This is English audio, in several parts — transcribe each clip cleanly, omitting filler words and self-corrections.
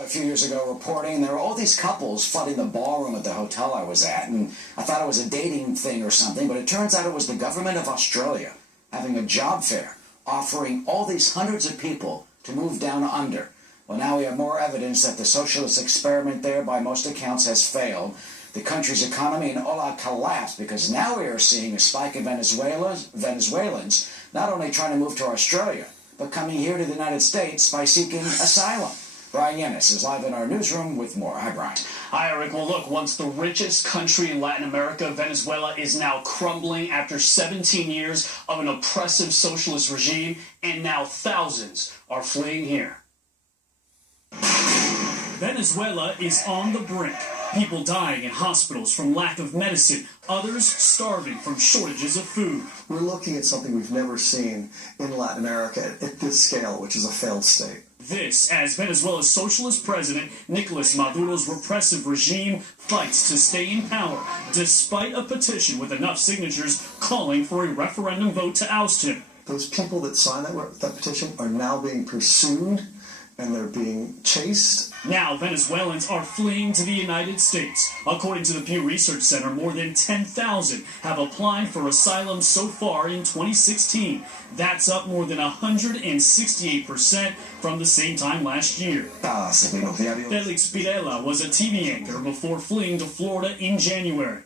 A few years ago reporting, and there were all these couples flooding the ballroom at the hotel I was at, and I thought it was a dating thing or something, but it turns out it was the government of Australia having a job fair, offering all these hundreds of people to move down under. Well, now we have more evidence that the socialist experiment there, by most accounts, has failed. The country's economy and all-out collapse, because now we are seeing a spike in Venezuelans not only trying to move to Australia, but coming here to the United States by seeking asylum. Brian Yennis is live in our newsroom with more. Hi, Brian. Hi, Eric. Well, look, once the richest country in Latin America, Venezuela is now crumbling after 17 years of an oppressive socialist regime, and now thousands are fleeing here. Venezuela is on the brink. People dying in hospitals from lack of medicine, others starving from shortages of food. We're looking at something we've never seen in Latin America at this scale, which is a failed state. This as Venezuela's socialist president, Nicolas Maduro's repressive regime fights to stay in power, despite a petition with enough signatures calling for a referendum vote to oust him. Those people that signed that petition are now being pursued, and they're being chased. Now Venezuelans are fleeing to the United States. According to the Pew Research Center, more than 10,000 have applied for asylum so far in 2016. That's up more than 168% from the same time last year. Felix Pirela was a TV anchor before fleeing to Florida in January.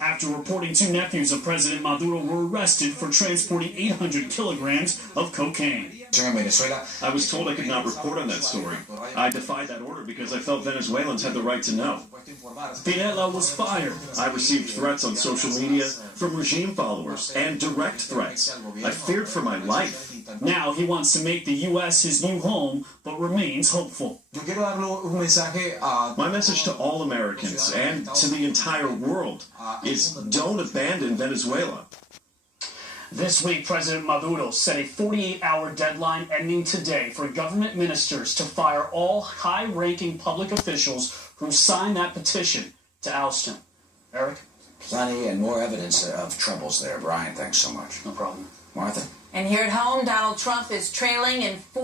After reporting two nephews of President Maduro were arrested for transporting 800 kilograms of cocaine. I was told I could not report on that story. I defied that order because I felt Venezuelans had the right to know. Pirela was fired. I received threats on social media from regime followers and direct threats. I feared for my life. Now he wants to make the U.S. his new home, but remains hopeful. My message to all Americans and to the entire world is don't abandon Venezuela. This week, President Maduro set a 48-hour deadline ending today for government ministers to fire all high-ranking public officials who signed that petition to oust him. Eric? Plenty and more evidence of troubles there. Brian, thanks so much. No problem. Martha? And here at home, Donald Trump is trailing in